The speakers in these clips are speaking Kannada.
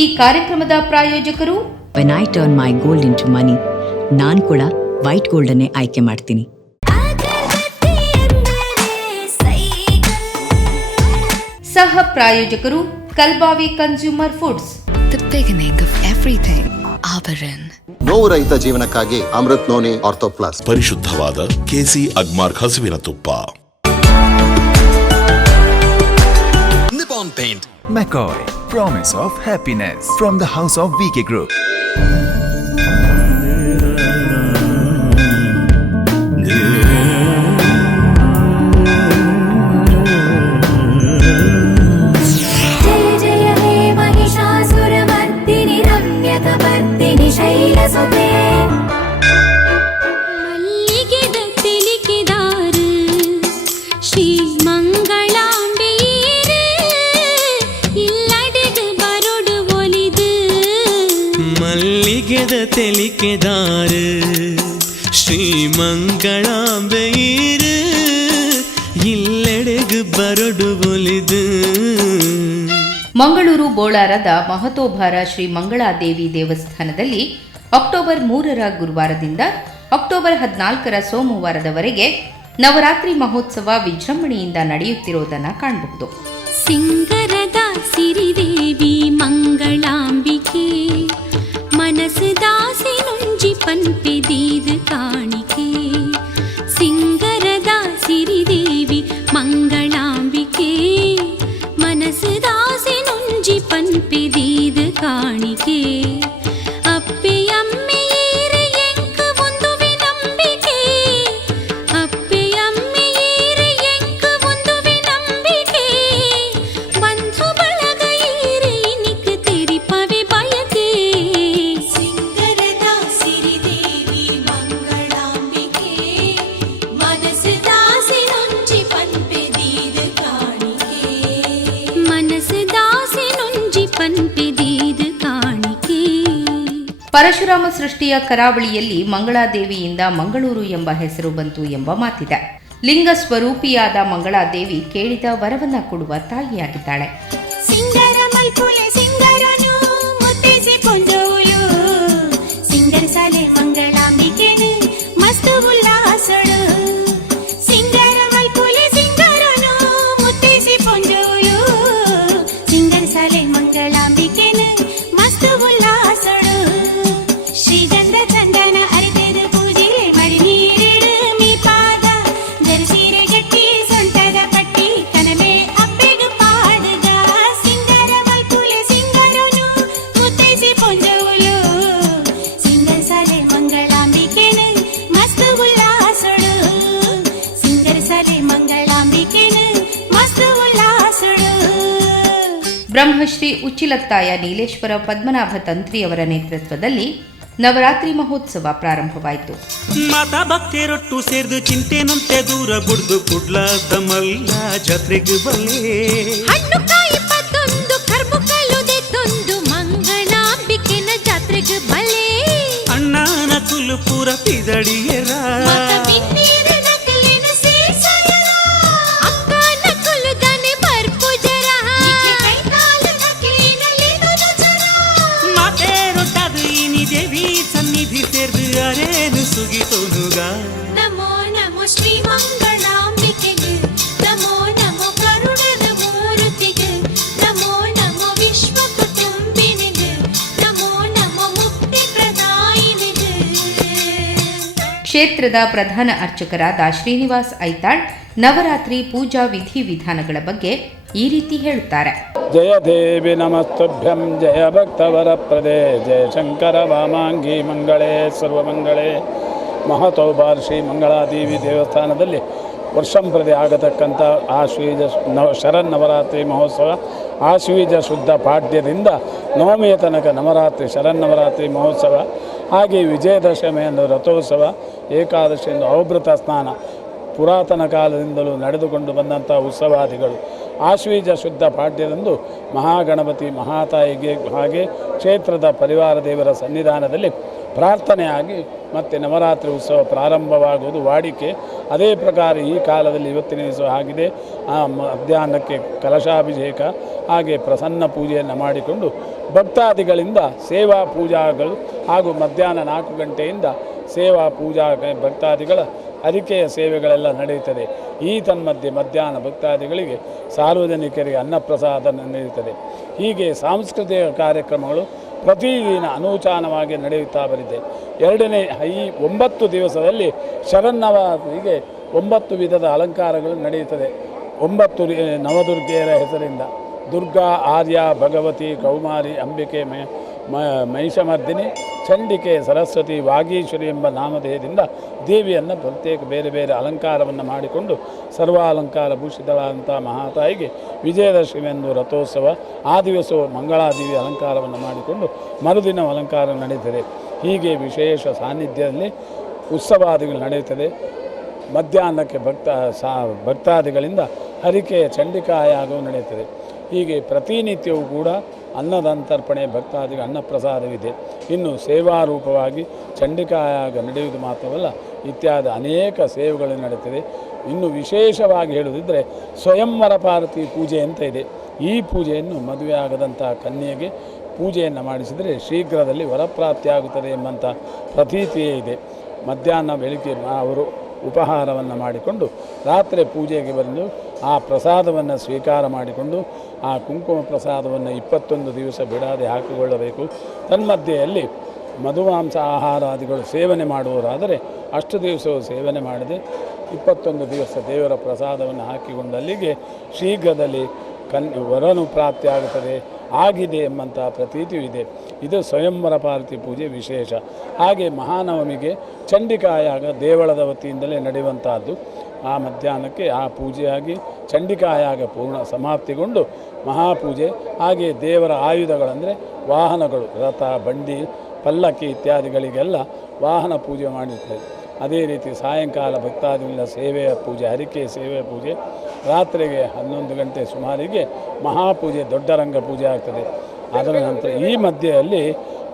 ಈ ಕಾರ್ಯಕ್ರಮದ ಪ್ರಾಯೋಜಕರು When I turn my gold into money, ನಾನು ಕೂಡ ವೈಟ್ ಗೋಲ್ಡ್ ಅನ್ನೇ ಆಯ್ಕೆ ಮಾಡ್ತೀನಿ. ಸಹ ಪ್ರಾಯೋಜಕರು Kalbavi consumer foods. The beginning of everything. Abaran. ನೋವು ರಹಿತ ಜೀವನಕ್ಕಾಗಿ ಅಮೃತ್ ನೋನಿ ಆರ್ಥೋ ಪ್ಲಸ್. ಪರಿಶುದ್ಧವಾದ ಕೆಸಿ ಅಗ್ಮಾರ್ಕ್ ಹಸುವಿನ ತುಪ್ಪ. Nippon Paint. McCoy, promise of happiness from the house of VK Group. ತೆಲಿಕೆದಾರ ಶ್ರೀಮಂಗಳಾಂಬೆಯೀರು ಇಲ್ಲೆಡೆಗು ಬರಡು ಒಲಿದು. ಮಂಗಳೂರು ಬೋಳಾರದ ಮಹತೋಭಾರ ಶ್ರೀ ಮಂಗಳಾದೇವಿ ದೇವಸ್ಥಾನದಲ್ಲಿ ಅಕ್ಟೋಬರ್ 3ರ ಗುರುವಾರದಿಂದ ಅಕ್ಟೋಬರ್ 14ರ ಸೋಮವಾರದವರೆಗೆ ನವರಾತ್ರಿ ಮಹೋತ್ಸವ ವಿಜೃಂಭಣೆಯಿಂದ ನಡೆಯುತ್ತಿರುವುದನ್ನು ಕಾಣಬಹುದು. ಸಿಂಗರದ ಸಿರಿದೇವಿ ಮಂಗಳಾಂಬಿಕೆ ಮನಸ್ಸು ದಾಸಿ ನುಂಜಿ ಪನ್ಪೆದೀದು ಕಾಣಿಕೆ. ಸಿಂಗರದ ಸಿರಿದೇವಿ ಮಂಗಳಾಂಬಿಕೆ ಮನಸ್ಸು ದಾಸಿ ನುಂಜಿ ಪನ್ಪೆದೀದು ಕಾಣಿಕೆ. ಅಪ್ಪೆಯಮ್ಮೆಯೇರೆ ಎಂಕ ಒಂದುವೆ ನಂಬಿಕೆ. ಅಪ್ಪೆಯಮ್ಮೆಯೇರೆ ಎಂಕ ಒಂದುವೆ ನಂಬಿಕೆ. ಬಂಧು ಬಳಗ ಏರೆ ಇನಿಕ ತೆರಿಪವೆ ಬಯಕೆ. ಪರಶುರಾಮ ಸೃಷ್ಟಿಯ ಕರಾವಳಿಯಲ್ಲಿ ಮಂಗಳಾದೇವಿಯಿಂದ ಮಂಗಳೂರು ಎಂಬ ಹೆಸರು ಬಂತು ಎಂಬ ಮಾತಿದೆ. ಲಿಂಗ ಸ್ವರೂಪಿಯಾದ ಮಂಗಳಾದೇವಿ ಕೇಳಿದ ವರವನ್ನ ಕೊಡುವ ತಾಯಿಯಾಗಿದ್ದಾಳೆ. ಬ್ರಹ್ಮಶ್ರೀ ಉಚ್ಚಿಲತ್ತಾಯ ನೀಲೇಶ್ವರ ಪದ್ಮನಾಭ ತಂತ್ರಿಯವರ ನೇತೃತ್ವದಲ್ಲಿ ನವರಾತ್ರಿ ಮಹೋತ್ಸವ ಪ್ರಾರಂಭವಾಯಿತು. ಮಾತಾ ಭಕ್ತರೊಟ್ಟು ಸೇರ್ದು ಚಿಂತೆ ನಂತೆ ದೂರ ಬುಡ್ದು ಕುಡ್ಲಾದ ಮಲ್ಲ ಜಾತ್ರೆಗೆ ಬಲ್ಲೆ. ಹಣ್ಣು ಕಾಯಿ ಪತ್ತೊಂದು ಕರ್ಬು ಕಲ್ಲುದೆ ತೊಂದು ಮಂಗಳಾಂಬಿಕೆನ ಜಾತ್ರೆಗೆ ಬಲೆ. ಅಣ್ಣನ ಕುಲು ಪೂರ ಪಿದಡಿಯರ ನಮೋ ನಮೋ ಶ್ರೀ ಮಂಗಳಾಂಬಿಕೆಗೆ, ನಮೋ ನಮೋ ಕರುಣದ ಮೂರ್ತಿಗೆ, ನಮೋ ನಮೋ ವಿಶ್ವ ಕುಟುಂಬಿನಿಗೆ, ನಮೋ ನಮೋ ಮುಕ್ತಿ ಪ್ರದಾಯಿನಿಗೆ. ಕ್ಷೇತ್ರದ ಪ್ರಧಾನ ಅರ್ಚಕರಾದ ಶ್ರೀನಿವಾಸ್ ಐತಾಳ್ ನವರಾತ್ರಿ ಪೂಜಾ ವಿಧಿವಿಧಾನಗಳ ಬಗ್ಗೆ ಈ ರೀತಿ ಹೇಳುತ್ತಾರೆ. ಜಯ ದೇವಿ ನಮಸ್ತುಭ್ಯಂ ಜಯ ಭಕ್ತವರ ಪ್ರದೇ ಜಯ ಶಂಕರ ವಾಮಾಂಗಿ ಮಂಗಳೇ ಸರ್ವಮಂಗಳೇ. ಮಹತೋಬಾರ್ ಶ್ರೀ ಮಂಗಳಾದೇವಿ ದೇವಸ್ಥಾನದಲ್ಲಿ ವರ್ಷಂಪ್ರತಿ ಆಗತಕ್ಕಂಥ ಆಶ್ವೀಜ ಶರನ್ನವರಾತ್ರಿ ಮಹೋತ್ಸವ ಆಶ್ವೀಜ ಶುದ್ಧ ಪಾಡ್ಯದಿಂದ ನವಮಿಯ ತನಕ ನವರಾತ್ರಿ ಶರನ್ನವರಾತ್ರಿ ಮಹೋತ್ಸವ, ಹಾಗೆ ವಿಜಯದಶಮಿಯಂದು ರಥೋತ್ಸವ, ಏಕಾದಶಿಯಂದು ಅವಭೃತ ಸ್ನಾನ ಪುರಾತನ ಕಾಲದಿಂದಲೂ ನಡೆದುಕೊಂಡು ಬಂದಂಥ ಉತ್ಸವಾದಿಗಳು. ಆಶ್ವೀಜ ಶುದ್ಧ ಪಾಡ್ಯದಂದು ಮಹಾಗಣಪತಿ ಮಹಾತಾಯಿಗೆ ಹಾಗೆ ಕ್ಷೇತ್ರದ ಪರಿವಾರ ದೇವರ ಸನ್ನಿಧಾನದಲ್ಲಿ ಪ್ರಾರ್ಥನೆಯಾಗಿ ಮತ್ತೆ ನವರಾತ್ರಿ ಉತ್ಸವ ಪ್ರಾರಂಭವಾಗುವುದು ವಾಡಿಕೆ. ಅದೇ ಪ್ರಕಾರ ಈ ಕಾಲದಲ್ಲಿ ಇವತ್ತಿನ ದಿವಸ ಆಗಿದೆ. ಆ ಮಧ್ಯಾಹ್ನಕ್ಕೆ ಕಲಶಾಭಿಷೇಕ ಹಾಗೆ ಪ್ರಸನ್ನ ಪೂಜೆಯನ್ನು ಮಾಡಿಕೊಂಡು ಭಕ್ತಾದಿಗಳಿಂದ ಸೇವಾ ಪೂಜಾಗಳು ಹಾಗೂ ಮಧ್ಯಾಹ್ನ 4 ಗಂಟೆಯಿಂದ ಸೇವಾ ಪೂಜಾ ಭಕ್ತಾದಿಗಳ ಅರಿಕೆಯ ಸೇವೆಗಳೆಲ್ಲ ನಡೆಯುತ್ತದೆ. ಈ ತನ್ಮಧ್ಯೆ ಮಧ್ಯಾಹ್ನ ಭಕ್ತಾದಿಗಳಿಗೆ ಸಾರ್ವಜನಿಕರಿಗೆ ಅನ್ನಪ್ರಸಾದ ನಡೆಯುತ್ತದೆ. ಹೀಗೆ ಸಾಂಸ್ಕೃತಿಕ ಕಾರ್ಯಕ್ರಮಗಳು ಪ್ರತಿದಿನ ಅನೂಚಾನವಾಗಿ ನಡೆಯುತ್ತಾ ಬರಿದೆ. ಎರಡನೇ ಈ 9 ದಿವಸದಲ್ಲಿ ಶರನ್ನವರಾತ್ರಿಗೆ 9 ವಿಧದ ಅಲಂಕಾರಗಳು ನಡೆಯುತ್ತದೆ. 9 ನವದುರ್ಗೆಯರ ಹೆಸರಿಂದ ದುರ್ಗಾ, ಆರ್ಯ, ಭಗವತಿ, ಕೌಮಾರಿ, ಅಂಬಿಕೆ, ಮಹಿಷಮರ್ದಿನಿ, ಚಂಡಿಕೆ, ಸರಸ್ವತಿ, ವಾಗೀಶ್ವರಿ ಎಂಬ ನಾಮಧೇಯದಿಂದ ದೇವಿಯನ್ನು ಪ್ರತ್ಯೇಕ ಬೇರೆ ಬೇರೆ ಅಲಂಕಾರವನ್ನು ಮಾಡಿಕೊಂಡು ಸರ್ವಾಲಂಕಾರ ಭೂಷಿತಳಾದಂಥ ಮಹಾತಾಯಿಗೆ ವಿಜಯದಶಮಿಯಂದು ರಥೋತ್ಸವ, ಆ ದಿವಸವು ಮಂಗಳಾದೇವಿ ಅಲಂಕಾರವನ್ನು ಮಾಡಿಕೊಂಡು ಮರುದಿನ ಅಲಂಕಾರ ನಡೆಯುತ್ತದೆ. ಹೀಗೆ ವಿಶೇಷ ಸಾನ್ನಿಧ್ಯದಲ್ಲಿ ಉತ್ಸವಾದಿಗಳು ನಡೆಯುತ್ತದೆ. ಮಧ್ಯಾಹ್ನಕ್ಕೆ ಭಕ್ತಾದಿಗಳಿಂದ ಹರಿಕೆಯ ಚಂಡಿಕಾಯಾಗವು ನಡೆಯುತ್ತದೆ. ಹೀಗೆ ಪ್ರತಿನಿತ್ಯವೂ ಕೂಡ ಅನ್ನದಂತರ್ಪಣೆ ಭಕ್ತಾದಿಗೆ ಅನ್ನಪ್ರಸಾದವಿದೆ. ಇನ್ನು ಸೇವಾರೂಪವಾಗಿ ಚಂಡಿಕಾಯಾಗ ನಡೆಯುವುದು ಮಾತ್ರವಲ್ಲ, ಇತ್ಯಾದಿ ಅನೇಕ ಸೇವೆಗಳು ನಡೆಯುತ್ತದೆ. ಇನ್ನು ವಿಶೇಷವಾಗಿ ಹೇಳುವುದಿದ್ದರೆ ಸ್ವಯಂವರ ಪಾರ್ವತಿ ಪೂಜೆ ಅಂತ ಇದೆ. ಈ ಪೂಜೆಯನ್ನು ಮದುವೆಯಾಗದಂಥ ಕನ್ಯೆಗೆ ಪೂಜೆಯನ್ನು ಮಾಡಿಸಿದರೆ ಶೀಘ್ರದಲ್ಲಿ ವರಪ್ರಾಪ್ತಿಯಾಗುತ್ತದೆ ಎಂಬಂಥ ಪ್ರತೀತಿಯೇ ಇದೆ. ಮಧ್ಯಾಹ್ನ ಬೆಳಿಗ್ಗೆ ಅವರು ಉಪಹಾರವನ್ನು ಮಾಡಿಕೊಂಡು ರಾತ್ರಿ ಪೂಜೆಗೆ ಬಂದು ಆ ಪ್ರಸಾದವನ್ನು ಸ್ವೀಕಾರ ಮಾಡಿಕೊಂಡು ಆ ಕುಂಕುಮ ಪ್ರಸಾದವನ್ನು 21 ದಿವಸ ಬಿಡಾದೆ ಹಾಕಿಕೊಳ್ಳಬೇಕು. ತನ್ಮಧ್ಯೆಯಲ್ಲಿ ಮಧುಮಾಂಸ ಆಹಾರಾದಿಗಳು ಸೇವನೆ ಮಾಡುವವರಾದರೆ ಅಷ್ಟು ದಿವಸವು ಸೇವನೆ ಮಾಡದೆ 21 ದಿವಸ ದೇವರ ಪ್ರಸಾದವನ್ನು ಹಾಕಿಕೊಂಡಲ್ಲಿಗೆ ಶೀಘ್ರದಲ್ಲಿ ವರನು ಪ್ರಾಪ್ತಿಯಾಗುತ್ತದೆ, ಆಗಿದೆ ಎಂಬಂಥ ಪ್ರತೀತಿಯೂ ಇದೆ. ಇದು ಸ್ವಯಂವರ ಪಾರ್ವತಿ ಪೂಜೆ ವಿಶೇಷ. ಹಾಗೆ ಮಹಾನವಮಿಗೆ ಚಂಡಿಕಾಯಾಗ ದೇವಳದ ವತಿಯಿಂದಲೇ ನಡೆಯುವಂತಹದ್ದು. ಆ ಮಧ್ಯಾಹ್ನಕ್ಕೆ ಆ ಪೂಜೆಯಾಗಿ ಚಂಡಿಕಾಯಾಗ ಪೂರ್ಣ ಸಮಾಪ್ತಿಗೊಂಡು ಮಹಾಪೂಜೆ. ಹಾಗೆ ದೇವರ ಆಯುಧಗಳಂದರೆ ವಾಹನಗಳು, ರಥ, ಬಂಡಿ, ಪಲ್ಲಕ್ಕಿ ಇತ್ಯಾದಿಗಳಿಗೆಲ್ಲ ವಾಹನ ಪೂಜೆ ಮಾಡಿರ್ತದೆ. ಅದೇ ರೀತಿ ಸಾಯಂಕಾಲ ಭಕ್ತಾದಿಗಳ ಸೇವೆಯ ಪೂಜೆ, ಹರಿಕೆಯ ಸೇವೆಯ ಪೂಜೆ. ರಾತ್ರಿಗೆ 11 ಗಂಟೆ ಸುಮಾರಿಗೆ ಮಹಾಪೂಜೆ, ದೊಡ್ಡ ರಂಗ ಪೂಜೆ ಆಗ್ತದೆ. ಅದರ ನಂತರ ಈ ಮಧ್ಯೆಯಲ್ಲಿ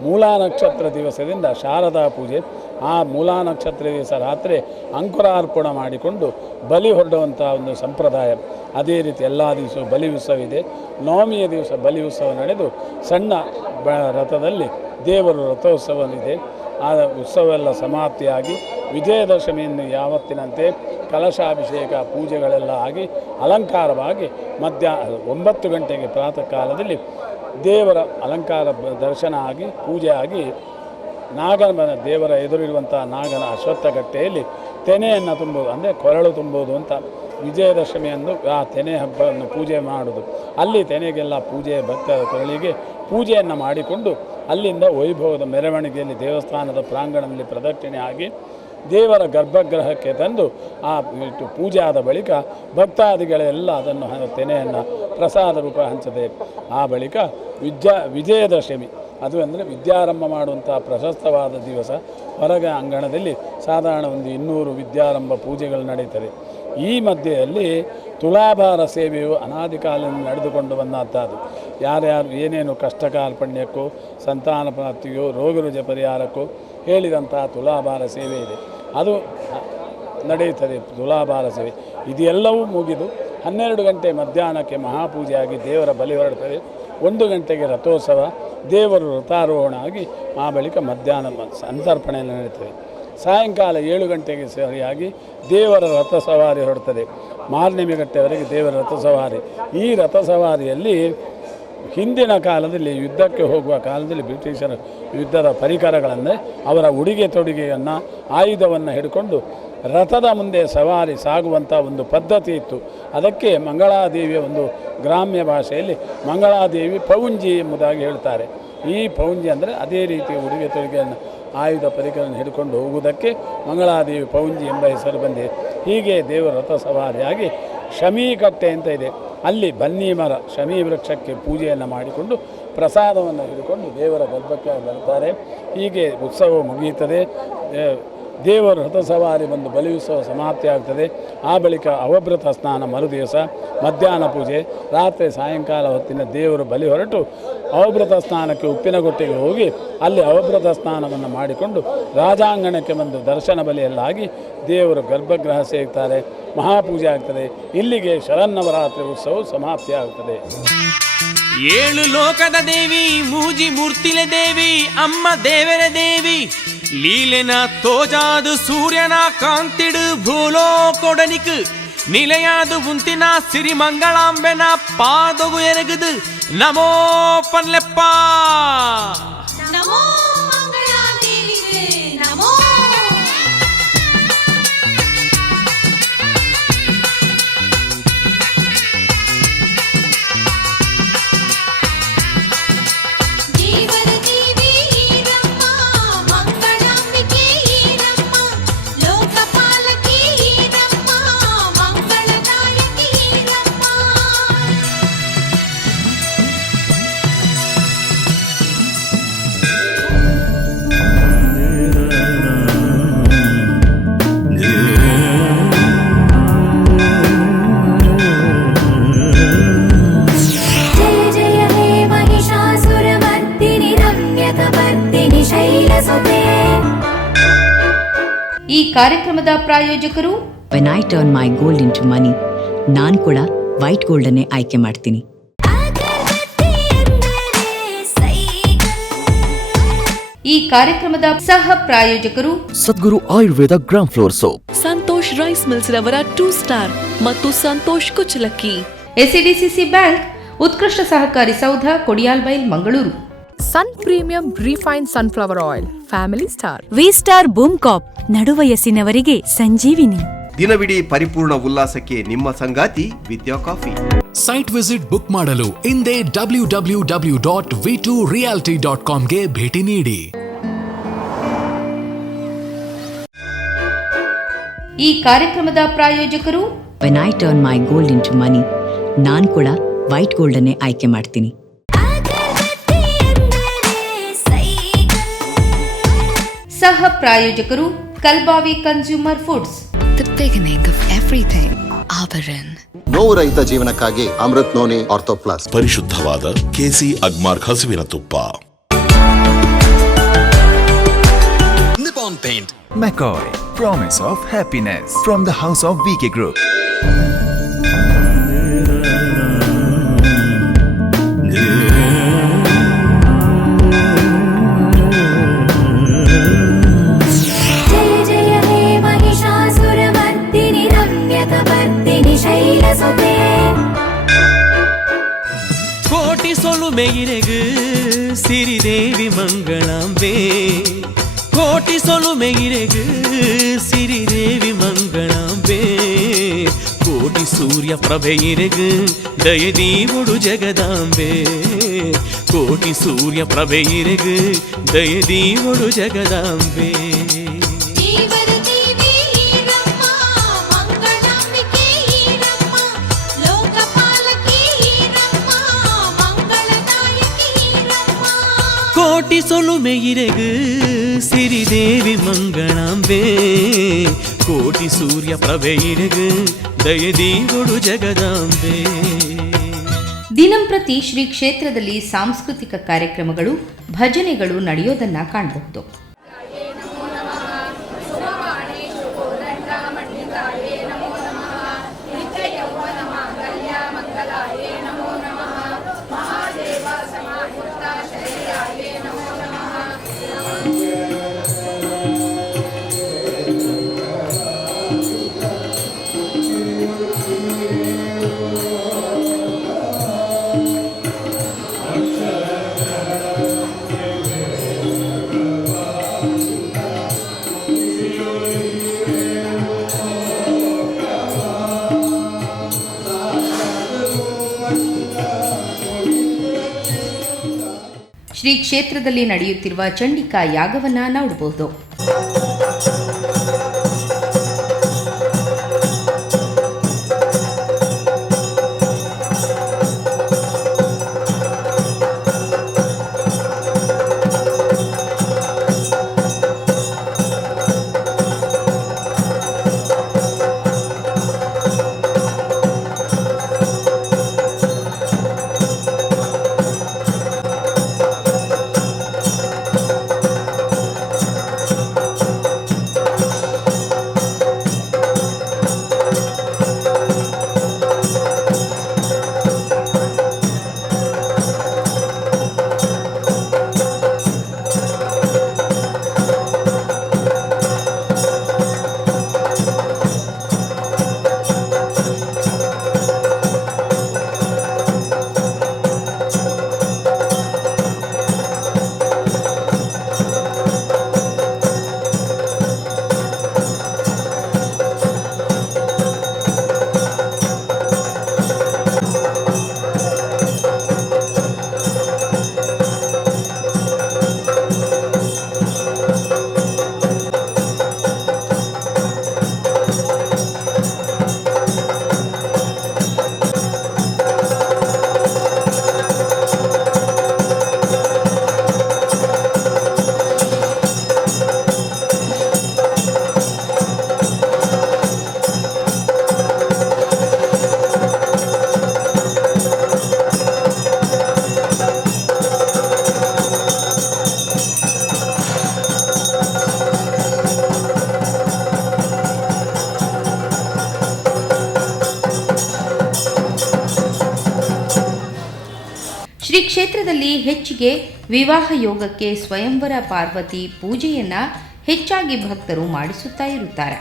ಮೂಲಾ ನಕ್ಷತ್ರ ದಿವಸದಿಂದ ಶಾರದಾ ಪೂಜೆ. ಆ ಮೂಲಾ ನಕ್ಷತ್ರ ದಿವಸ ರಾತ್ರಿ ಅಂಕುರಾರ್ಪಣ ಮಾಡಿಕೊಂಡು ಬಲಿ ಹೊರಡುವಂಥ ಒಂದು ಸಂಪ್ರದಾಯ. ಅದೇ ರೀತಿ ಎಲ್ಲ ದಿವಸ ಬಲಿ ಉತ್ಸವವಿದೆ. ನವಮಿಯ ದಿವಸ ಬಲಿ ಉತ್ಸವ ನಡೆದು ಸಣ್ಣ ರಥದಲ್ಲಿ ದೇವರು ರಥೋತ್ಸವವಿದೆ. ಆ ಉತ್ಸವವೆಲ್ಲ ಸಮಾಪ್ತಿಯಾಗಿ ವಿಜಯದಶಮಿಯನ್ನು ಯಾವತ್ತಿನಂತೆ ಕಲಶಾಭಿಷೇಕ ಪೂಜೆಗಳೆಲ್ಲ ಆಗಿ ಅಲಂಕಾರವಾಗಿ 9 ಗಂಟೆಗೆ ಪ್ರಾತಃ ಕಾಲದಲ್ಲಿ ದೇವರ ಅಲಂಕಾರ ದರ್ಶನ ಆಗಿ ಪೂಜೆ ಆಗಿ ದೇವರ ಎದುರಿರುವಂಥ ನಾಗನ ಅಶ್ವತ್ಥಗಟ್ಟೆಯಲ್ಲಿ ತೆನೆಯನ್ನು ತುಂಬುವುದು, ಅಂದರೆ ಕೊರಳು ತುಂಬುವುದು ಅಂತ ವಿಜಯದಶಮಿಯಂದು ಆ ತೆನೆ ಹಬ್ಬವನ್ನು ಪೂಜೆ ಮಾಡುವುದು. ಅಲ್ಲಿ ತೆನೆಗೆಲ್ಲ ಪೂಜೆ, ಭಕ್ತರ ಕೊರಳಿಗೆ ಪೂಜೆಯನ್ನು ಮಾಡಿಕೊಂಡು ಅಲ್ಲಿಂದ ವೈಭವದ ಮೆರವಣಿಗೆಯಲ್ಲಿ ದೇವಸ್ಥಾನದ ಪ್ರಾಂಗಣದಲ್ಲಿ ಪ್ರದಕ್ಷಿಣೆ ಆಗಿ ದೇವರ ಗರ್ಭಗೃಹಕ್ಕೆ ತಂದು ಆ ಪೂಜೆ ಆದ ಬಳಿಕ ಭಕ್ತಾದಿಗಳೆಲ್ಲ ಅದನ್ನು ತೆನೆಯನ್ನು ಪ್ರಸಾದ ರೂಪ ಹಂಚದೆ. ಆ ಬಳಿಕ ವಿಜಯದಶಮಿ, ಅದು ಅಂದರೆ ವಿದ್ಯಾರಂಭ ಮಾಡುವಂಥ ಪ್ರಶಸ್ತವಾದ ದಿವಸ. ಹೊರಗೆ ಅಂಗಣದಲ್ಲಿ ಸಾಧಾರಣ ಒಂದು 200 ವಿದ್ಯಾರಂಭ ಪೂಜೆಗಳು ನಡೀತದೆ. ಈ ಮಧ್ಯೆಯಲ್ಲಿ ತುಲಾಭಾರ ಸೇವೆಯು ಅನಾದಿ ಕಾಲದಿಂದ ನಡೆದುಕೊಂಡು ಬಂದಂಥದ್ದು. ಯಾರ್ಯಾರು ಏನೇನು ಕಷ್ಟ ಕಾರ್ಪಣ್ಯಕ್ಕೂ, ಸಂತಾನ ಪ್ರಾಪ್ತಿಯೋ, ರೋಗರುಜ ಪರಿಹಾರಕ್ಕೂ ಹೇಳಿದಂಥ ತುಲಾಭಾರ ಸೇವೆ ಇದೆ. ಅದು ನಡೆಯುತ್ತದೆ. ತುಲಾಭಾರ ಸೇವೆ ಇದೆಲ್ಲವೂ ಮುಗಿದು 12 ಗಂಟೆ ಮಧ್ಯಾಹ್ನಕ್ಕೆ ಮಹಾಪೂಜೆಯಾಗಿ ದೇವರ ಬಲಿ ಹೊರಡ್ತದೆ. 1 ಗಂಟೆಗೆ ರಥೋತ್ಸವ, ದೇವರು ರಥಾರೋಹಣ ಆಗಿ ಆ ಬಳಿಕ ಮಧ್ಯಾಹ್ನ ಸಂತರ್ಪಣೆಯಲ್ಲಿ ನಡೀತದೆ. ಸಾಯಂಕಾಲ 7 ಗಂಟೆಗೆ ಸರಿಯಾಗಿ ದೇವರ ರಥ ಸವಾರಿ ಹೊರಡ್ತದೆ. ಮಾರ್ನಿಮೆಗಟ್ಟೆವರೆಗೆ ದೇವರ ರಥ ಸವಾರಿ. ಈ ರಥ ಸವಾರಿಯಲ್ಲಿ ಹಿಂದಿನ ಕಾಲದಲ್ಲಿ ಯುದ್ಧಕ್ಕೆ ಹೋಗುವ ಕಾಲದಲ್ಲಿ ಬ್ರಿಟಿಷರ ಯುದ್ಧದ ಪರಿಕರಗಳಂದರೆ ಅವರ ಉಡುಗೆ ತೊಡುಗೆಯನ್ನು, ಆಯುಧವನ್ನು ಹಿಡ್ಕೊಂಡು ರಥದ ಮುಂದೆ ಸವಾರಿ ಸಾಗುವಂಥ ಒಂದು ಪದ್ಧತಿ ಇತ್ತು. ಅದಕ್ಕೆ ಮಂಗಳಾದೇವಿಯ ಒಂದು ಗ್ರಾಮ್ಯ ಭಾಷೆಯಲ್ಲಿ ಮಂಗಳಾದೇವಿ ಪೌಂಜಿ ಎಂಬುದಾಗಿ ಹೇಳ್ತಾರೆ. ಈ ಪೌಂಜಿ ಅಂದರೆ ಅದೇ ರೀತಿಯ ಉಡುಗೆ ತೊಡುಗೆಯನ್ನು, ಆಯುಧ ಪರಿಕರವನ್ನು ಹಿಡ್ಕೊಂಡು ಹೋಗುವುದಕ್ಕೆ ಮಂಗಳಾದೇವಿ ಪೌಂಜಿ ಎಂಬ ಹೆಸರು ಬಂದಿದೆ. ಹೀಗೆ ದೇವರ ರಥ ಸವಾರಿಯಾಗಿ ಶಮೀಕಟ್ಟೆ ಅಂತ ಇದೆ, ಅಲ್ಲಿ ಬನ್ನಿ ಮರ ಶಮೀ ವೃಕ್ಷಕ್ಕೆ ಪೂಜೆಯನ್ನು ಮಾಡಿಕೊಂಡು ಪ್ರಸಾದವನ್ನು ಹಿಡ್ಕೊಂಡು ದೇವರ ಗರ್ಭಕ್ಕೆ ಬರ್ತಾರೆ. ಹೀಗೆ ಉತ್ಸವ ಮುಗಿಯುತ್ತದೆ. ದೇವರ ರಥಸವಾರಿ ಬಂದು ಬಲಿಯುತ್ಸವ ಸಮಾಪ್ತಿ ಆಗ್ತದೆ. ಆ ಬಳಿಕ ಅವಭೃತ ಸ್ನಾನ ಮರುದಿವಸ ಮಧ್ಯಾಹ್ನ ಪೂಜೆ, ರಾತ್ರಿ ಸಾಯಂಕಾಲ ಹೊತ್ತಿನ ದೇವರು ಬಲಿ ಹೊರಟು ಅವಭೃತ ಸ್ನಾನಕ್ಕೆ ಉಪ್ಪಿನಗುಟ್ಟೆಗೆ ಹೋಗಿ ಅಲ್ಲಿ ಅವಭೃತ ಸ್ನಾನವನ್ನು ಮಾಡಿಕೊಂಡು ರಾಜಾಂಗಣಕ್ಕೆ ಬಂದು ದರ್ಶನ ಬಲಿಯಲ್ಲಾಗಿ ದೇವರು ಗರ್ಭಗೃಹ ಸೇರ್ತಾರೆ, ಮಹಾಪೂಜೆ ಆಗ್ತದೆ. ಇಲ್ಲಿಗೆ ಶರನ್ನವರಾತ್ರಿ ಉತ್ಸವ ಸಮಾಪ್ತಿ ಆಗ್ತದೆ. ಏಳು ಲೋಕದ ದೇವಿ ಮೂಜಿ ಮೂರ್ತಿಲೆ ದೇವಿ ಅಮ್ಮ ದೇವರ ದೇವಿ ಲೀಲೆನ ತೋಜಾದು ಸೂರ್ಯನ ಕಾಂತಿಡು ಭೂಲೋ ಕೊಡನಿಕ್ ನಿಲೆಯಾದು ಉಂತಿನ ಸಿರಿ ಮಂಗಳಾಂಬೆನ ಪಾದೊಗು ಎರಗುದು ನಮೋ ಪನ್ಲೆಪ್ಪ. ನಮೋ ಮಂಗಳಾದೇವಿಗೆ ನಮೋ. ದೇವರ ದೇವಿ ಈರಮ್ಮ, ಮಂಗಳಾಂಬಿಕೆ ಈರಮ್ಮ, ಲೋಕಪಾಲಕಿ ಈರಮ್ಮ, ಮಂಗಳದಾಯಕಿ ಈರಮ್ಮ. जय जय हे महिषासुरमर्दिनि रम्यकपर्दिनि शैलसुते. ಈ ಕಾರ್ಯಕ್ರಮದ ಪ್ರಾಯೋಜಕರು when I turn my gold into money ಮನಿ, ನಾನು ಕೂಡ ವೈಟ್ ಗೋಲ್ಡನ್ನೇ ಆಯ್ಕೆ ಮಾಡ್ತೀನಿ. ಅಗರಬತ್ತಿ ಎಂದರೆ ಸೈಗಲ್. ಈ ಕಾರ್ಯಕ್ರಮದ ಸಹ ಪ್ರಾಯೋಜಕರು Sadhguru Ayurveda Gram Floor Soap. Santosh rice mills ರವರ 2 ಸ್ಟಾರ್ ಮತ್ತು ಸಂತೋಷ್ ಕುಚ್ಚಲಕ್ಕಿ. ಎಸ್ಸಿಡಿಸಿಸಿ ಬ್ಯಾಂಕ್, ಉತ್ಕೃಷ್ಟ ಸಹಕಾರಿ ಸೌಧ, Kodialbail, Mangaluru. Sun premium refined sunflower oil, family star. V star boom cap, ನಡುವಯಸ್ಸಿನವರಿಗೆ ಸಂಜೀವಿನಿ. ದಿನವಿಡೀ ಪರಿಪೂರ್ಣ ಉಲ್ಲಾಸಕ್ಕೆ ನಿಮ್ಮ ಸಂಗಾತಿ Vidya coffee. Site visit book ಮಾಡಲು ಇಂದೇ www.v2realty.comಗೆ ಭೇಟಿ ನೀಡಿ. ಈ ಕಾರ್ಯಕ್ರಮದ ಪ್ರಾಯೋಜಕರು when I turn my gold into money ಮನಿ, ನಾನು ಕೂಡ ವೈಟ್ ಗೋಲ್ಡನ್ನೇ ಆಯ್ಕೆ ಮಾಡ್ತೀನಿ. ಅಗರಬತ್ತಿ ಎಂದರೆ ಸೈಗಲ್. ಸಹ ಪ್ರಾಯೋಜಕರು Kalbavi consumer foods. The beginning of everything. Abaran. ನೋವು ರಹಿತ ಜೀವನಕ್ಕಾಗಿ ಅಮೃತ್ ನೋನಿ ಆರ್ಥೋ ಪ್ಲಸ್. ಪರಿಶುದ್ಧವಾದ ಕೆಸಿ ಅಗ್ಮಾರ್ಕ್ ಹಸುವಿನ ತುಪ್ಪ. Nippon Paint. McCoy, promise of happiness from the house of VK Group. जय जय हे महिषासुरमर्दिनि रम्यकपर्दिनि शैलसुते. ಕೋಟಿ ಸೊಲುಮೆ ಇರೆಗು ಸಿರಿದೇವಿ ಮಂಗಳಾಂಬೆ, ಕೋಟಿ ಸೊಲುಮೆ ಇರೆಗು ಸಿರಿದೇವಿ ಮಂಗಳಾಂಬೆ, ಕೋಟಿ ಸೂರ್ಯ ಪ್ರಭೆ ಇರೆಗು ದಯದೀವೊಡು ಜಗದಾಂಬೆ, ಕೋಟಿ ಸೂರ್ಯ ಪ್ರಭೆ ಇರೆಗು ದಯದೀವೊಡು ಜಗದಾಂಬೆ. ದೇವರ ದೇವಿ ಈರಮ್ಮ, ಮಂಗಳಾಂಬಿಕೆ ಈರಮ್ಮ, ಲೋಕಪಾಲಕಿ ಈರಮ್ಮ, ಮಂಗಳದಾಯಕಿ ಈರಮ್ಮ. ಕೋಟಿ ಸೊಲುಮೆ ಇರೆಗು ಸಿರಿದೇವಿ ಮಂಗಳಾಂಬೆ, ಕೋಟಿ ಸೂರ್ಯ ಪ್ರಭೆ ಇರೆಗು ದಯದೀವೊಡು ಜಗದಾಂಬೆ. ದಿನಂಪ್ರತಿ ಶ್ರೀ ಕ್ಷೇತ್ರದಲ್ಲಿ ಸಾಂಸ್ಕೃತಿಕ ಕಾರ್ಯಕ್ರಮಗಳು, ಭಜನೆಗಳು ನಡೆಯೋದನ್ನ ಕಾಣಬಹುದು. ಶ್ರೀ ಕ್ಷೇತ್ರದಲ್ಲಿ ನಡೆಯುತ್ತಿರುವ ಚಂಡಿಕಾ ಯಾಗವನ್ನ ನೋಡಬಹುದು. ಕ್ಷೇತ್ರದಲ್ಲಿ ಹೆಚ್ಚಿಗೆ ವಿವಾಹ ಯೋಗಕ್ಕೆ ಸ್ವಯಂವರ ಪಾರ್ವತಿ ಪೂಜೆಯನ್ನ ಹೆಚ್ಚಾಗಿ ಭಕ್ತರು ಮಾಡಿಸುತ್ತಾ ಇರುತ್ತಾರೆ.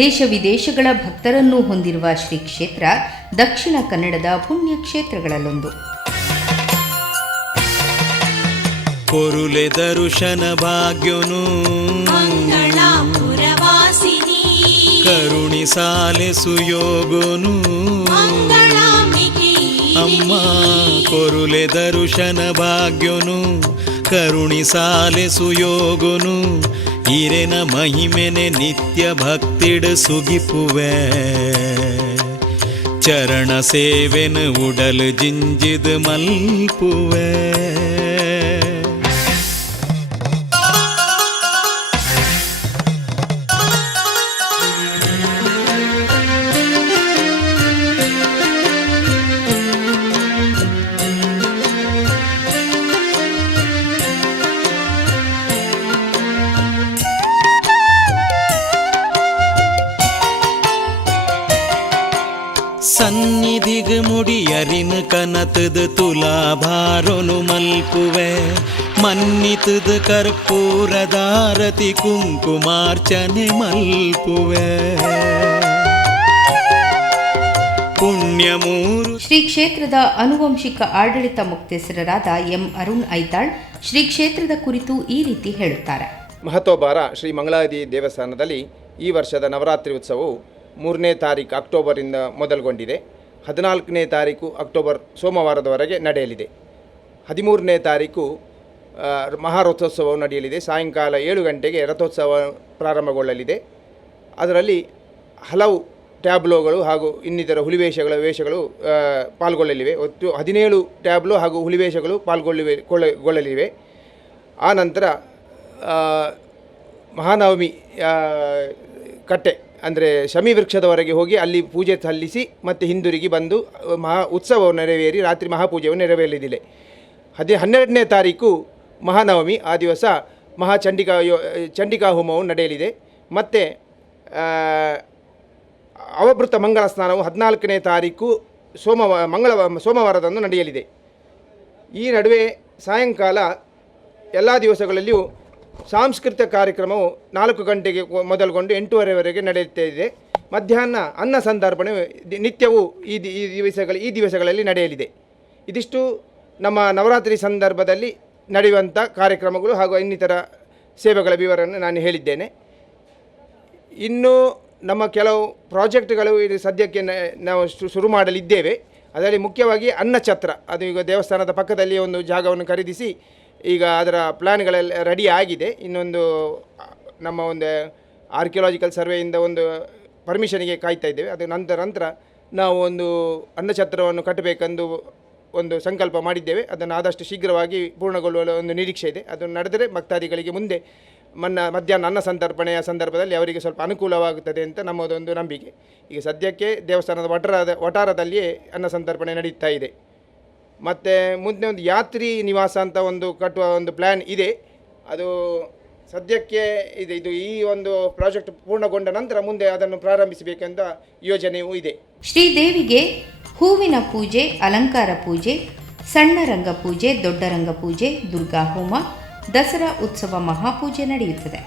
ದೇಶ ವಿದೇಶಗಳ ಭಕ್ತರನ್ನು ಹೊಂದಿರುವ ಶ್ರೀ ಕ್ಷೇತ್ರ ದಕ್ಷಿಣ ಕನ್ನಡದ ಪುಣ್ಯ ಕ್ಷೇತ್ರಗಳಲ್ಲೊಂದು. ಕೊರುಲೆ ದರುಶನ ಭಾಗ್ಯನು ಮಂಗಳಾಪುರವಾಸಿನಿ ಕರುಣಿಸಾಲೆ ಸುಯೋಗನು ಮಂಗಳಾಂಬಿಕೆ ಅಮ್ಮ ಕೊರುಲೆ ದರುಶನ ಭಾಗ್ಯನು ಕರುಣಿಸಾಲೆ ಸುಯೋಗನು ಹಿರೆನ ಮಹಿಮೆನೆ ನಿತ್ಯ ಭಕ್ತಿಡ್ ಸುಗಿಪುವೆ ಚರಣ ಸೇವೆನ ಉಡಲ್ ಜಿಂಜಿದ್ ಮಲ್ಪುವೆ. ಸನ್ನಿಧಿಗ ಮುಡಿಯರಿನ ಕನತದ ತುಲಾಭಾರನು ಮಲ್ಪುವೆ ಮನ್ನಿತದ ಕರ್ಪೂರದಾರತಿ ಕುಂಕುಮಾರ್ಚನೆ ಮಲ್ಪುವೆ ಪುಣ್ಯಮೂರು. ಶ್ರೀ ಕ್ಷೇತ್ರದ ಆನುವಂಶಿಕ ಆಡಳಿತ ಮುಕ್ತೇಸರರಾದ ಎಂ ಅರುಣ್ ಐತಾಳ್ ಶ್ರೀ ಕ್ಷೇತ್ರದ ಕುರಿತು ಈ ರೀತಿ ಹೇಳುತ್ತಾರೆ. ಮಹತೋಬಾರ ಶ್ರೀ ಮಂಗಳಾದೇವಿ ದೇವಸ್ಥಾನದಲ್ಲಿ ಈ ವರ್ಷದ ನವರಾತ್ರಿ ಉತ್ಸವವು 3ನೇ ತಾರೀಕು ಅಕ್ಟೋಬರಿಂದ ಮೊದಲುಗೊಂಡಿದೆ. 14ನೇ ತಾರೀಕು ಅಕ್ಟೋಬರ್ ಸೋಮವಾರದವರೆಗೆ ನಡೆಯಲಿದೆ. 13ನೇ ತಾರೀಕು ಮಹಾರಥೋತ್ಸವವು ನಡೆಯಲಿದೆ. ಸಾಯಂಕಾಲ 7 ಗಂಟೆಗೆ ರಥೋತ್ಸವ ಪ್ರಾರಂಭಗೊಳ್ಳಲಿದೆ. ಅದರಲ್ಲಿ ಹಲವು ಟ್ಯಾಬ್ಲೋಗಳು ಹಾಗೂ ಇನ್ನಿತರ ವೇಷಗಳು ಪಾಲ್ಗೊಳ್ಳಲಿವೆ. ಒಟ್ಟು 17 ಟ್ಯಾಬ್ಲೋ ಹಾಗೂ ಹುಲಿವೇಷಗಳು ಪಾಲ್ಗೊಳ್ಳಲಿವೆ. ಆ ನಂತರ ಮಹಾನವಮಿ ಕಟ್ಟೆ ಅಂದರೆ ಶಮಿ ವೃಕ್ಷದವರೆಗೆ ಹೋಗಿ ಅಲ್ಲಿ ಪೂಜೆ ಸಲ್ಲಿಸಿ ಮತ್ತು ಹಿಂದಿರುಗಿ ಬಂದು ಉತ್ಸವವು ನೆರವೇರಿ ರಾತ್ರಿ ಮಹಾಪೂಜೆಯು ನೆರವೇರಲಿದೆ. 12ನೇ ತಾರೀಕು ಮಹಾನವಮಿ. ಆ ದಿವಸ ಚಂಡಿಕಾ ಹೋಮವು ನಡೆಯಲಿದೆ. ಮತ್ತು ಅವಭೃತ ಮಂಗಳ ಸ್ನಾನವು 14ನೇ ತಾರೀಕು ಸೋಮವಾರದಂದು ನಡೆಯಲಿದೆ. ಈ ನಡುವೆ ಸಾಯಂಕಾಲ ಎಲ್ಲ ದಿವಸಗಳಲ್ಲಿಯೂ ಸಾಂಸ್ಕೃತಿಕ ಕಾರ್ಯಕ್ರಮವು 4 ಗಂಟೆಗೆ ಮೊದಲುಗೊಂಡು 8:30ವರೆಗೆ ನಡೆಯುತ್ತಾ ಇದೆ. ಮಧ್ಯಾಹ್ನ ಅನ್ನ ಸಂತರ್ಪಣೆ ನಿತ್ಯವೂ ಈ ದಿವಸಗಳಲ್ಲಿ ನಡೆಯಲಿದೆ. ಇದಿಷ್ಟು ನಮ್ಮ ನವರಾತ್ರಿ ಸಂದರ್ಭದಲ್ಲಿ ನಡೆಯುವಂಥ ಕಾರ್ಯಕ್ರಮಗಳು ಹಾಗೂ ಇನ್ನಿತರ ಸೇವೆಗಳ ವಿವರವನ್ನು ನಾನು ಹೇಳಿದ್ದೇನೆ. ಇನ್ನು ನಮ್ಮ ಕೆಲವು ಪ್ರಾಜೆಕ್ಟ್ಗಳು ಸದ್ಯಕ್ಕೆ ನಾವು ಶುರು ಮಾಡಲಿದ್ದೇವೆ. ಅದರಲ್ಲಿ ಮುಖ್ಯವಾಗಿ ಅನ್ನಛತ್ರ, ಅದು ಈಗ ದೇವಸ್ಥಾನದ ಪಕ್ಕದಲ್ಲಿ ಒಂದು ಜಾಗವನ್ನು ಖರೀದಿಸಿ ಈಗ ಅದರ ಪ್ಲ್ಯಾನ್ಗಳೆಲ್ಲ ರೆಡಿ ಆಗಿದೆ. ಇನ್ನೊಂದು ನಮ್ಮ ಒಂದು ಆರ್ಕಿಯಾಲಜಿಕಲ್ ಸರ್ವೆಯಿಂದ ಒಂದು ಪರ್ಮಿಷನಿಗೆ ಕಾಯ್ತಾ ಇದ್ದೇವೆ. ಅದು ನಂತರ ನಾವು ಒಂದು ಅನ್ನಛತ್ರವನ್ನು ಕಟ್ಟಬೇಕೆಂದು ಒಂದು ಸಂಕಲ್ಪ ಮಾಡಿದ್ದೇವೆ. ಅದನ್ನು ಆದಷ್ಟು ಶೀಘ್ರವಾಗಿ ಪೂರ್ಣಗೊಳ್ಳುವ ಒಂದು ನಿರೀಕ್ಷೆ ಇದೆ. ಅದು ನಡೆದರೆ ಭಕ್ತಾದಿಗಳಿಗೆ ಮುಂದೆ ಮಧ್ಯಾಹ್ನ ಅನ್ನ ಸಂತರ್ಪಣೆಯ ಸಂದರ್ಭದಲ್ಲಿ ಅವರಿಗೆ ಸ್ವಲ್ಪ ಅನುಕೂಲವಾಗುತ್ತದೆ ಅಂತ ನಮ್ಮದೊಂದು ನಂಬಿಕೆ. ಈಗ ಸದ್ಯಕ್ಕೆ ದೇವಸ್ಥಾನದ ವಠಾರದಲ್ಲಿಯೇ ಅನ್ನ ಸಂತರ್ಪಣೆ ನಡೀತಾ ಇದೆ. ಮತ್ತು ಮುಂದೆ ಒಂದು ಯಾತ್ರಿ ನಿವಾಸ ಅಂತ ಒಂದು ಕಟ್ಟುವ ಒಂದು ಪ್ಲ್ಯಾನ್ ಇದೆ. ಅದು ಸದ್ಯಕ್ಕೆ ಇದು ಈ ಒಂದು ಪ್ರಾಜೆಕ್ಟ್ ಪೂರ್ಣಗೊಂಡ ನಂತರ ಮುಂದೆ ಅದನ್ನು ಪ್ರಾರಂಭಿಸಬೇಕೆಂದ ಯೋಜನೆಯೂ ಇದೆ. ಶ್ರೀದೇವಿಗೆ ಹೂವಿನ ಪೂಜೆ, ಅಲಂಕಾರ ಪೂಜೆ, ಸಣ್ಣ ರಂಗ ಪೂಜೆ, ದೊಡ್ಡ ರಂಗ ಪೂಜೆ, ದುರ್ಗಾ ಹೋಮ, ದಸರಾ ಉತ್ಸವ ಮಹಾಪೂಜೆ ನಡೆಯುತ್ತದೆ.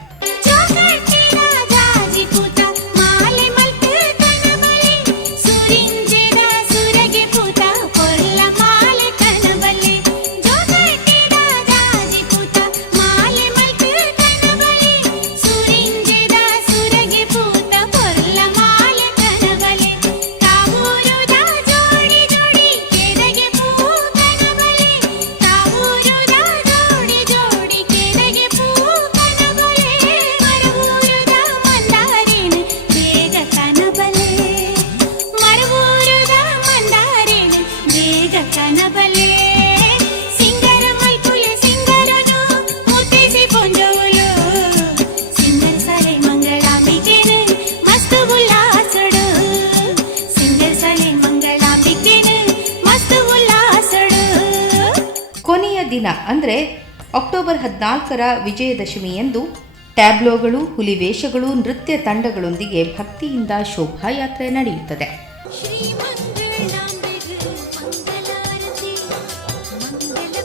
ಕೊನೆಯ ದಿನ ಅಂದರೆ ಅಕ್ಟೋಬರ್ 14ರ ವಿಜಯದಶಮಿಯಂದು ಟ್ಯಾಬ್ಲೋಗಳು, ಹುಲಿವೇಷಗಳು, ನೃತ್ಯ ತಂಡಗಳೊಂದಿಗೆ ಭಕ್ತಿಯಿಂದ ಶೋಭಾಯಾತ್ರೆ ನಡೆಯುತ್ತದೆ. ಶ್ರೀ ಮಂಗಳಾಂಬೆಗೆ ಮಂಗಳಾರತಿ, ಮಂಗಳ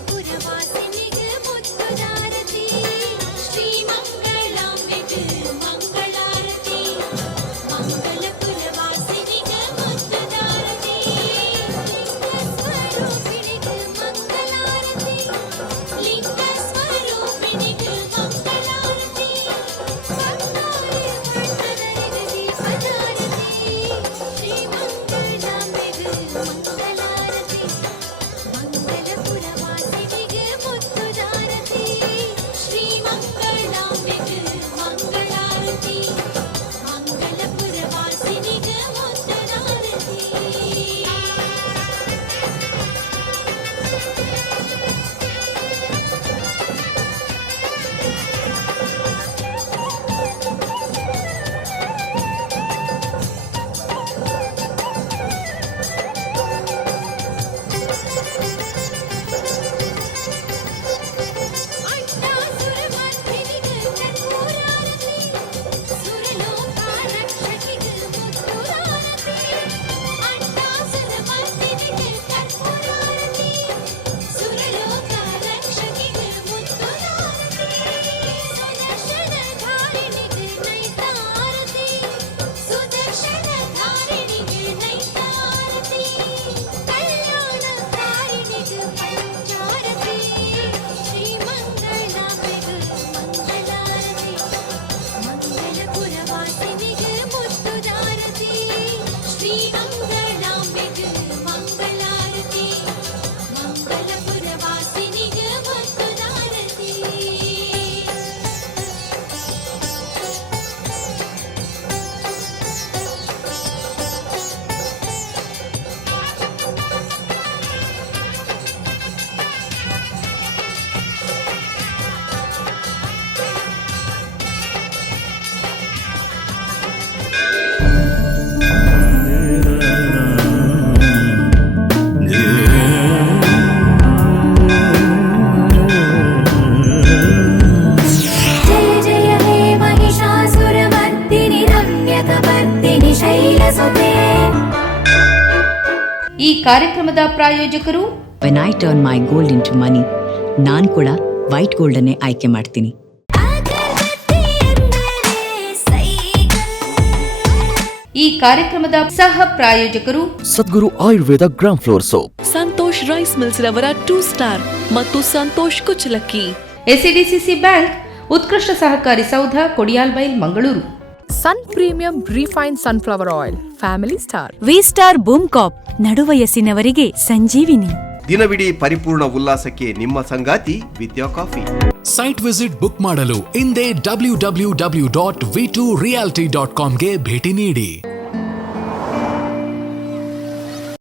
ಕಾರ್ಯಕ್ರಮದ ಪ್ರಾಯೋಜಕರು when I turn my gold into money ಮನಿ ನಾನು ಕೂಡ ವೈಟ್ ಗೋಲ್ಡನ್ನೇ ಆಯ್ಕೆ ಮಾಡ್ತೀನಿ. ಈ ಕಾರ್ಯಕ್ರಮದ ಸಹ ಪ್ರಾಯೋಜಕರು Sadguru Ayurveda gram flour soap, Santosh rice mills ರವರ 2 ಸ್ಟಾರ್ ಮತ್ತು ಸಂತೋಷ್ ಕುಚ್ಚಲಕ್ಕಿ. ಎಸ್ಸಿಡಿಸಿಸಿ ಬ್ಯಾಂಕ್, ಉತ್ಕೃಷ್ಟ ಸಹಕಾರಿ ಸೌಧ, Kodialbail, Mangaluru. Sun Premium Refined Sunflower Oil, Family Star. V-Star boom cap, ನಡುವಯಸ್ಸಿನವರಿಗೆ ಸಂಜೀವಿನಿ. ದಿನವಿಡೀ ಪರಿಪೂರ್ಣ ಉಲ್ಲಾಸಕ್ಕೆ ನಿಮ್ಮ ಸಂಗಾತಿ Vidya coffee. Site visit book ಮಾಡಲು ಇಂದೇ www.v2realty.com ಗೆ ಭೇಟಿ ನೀಡಿ.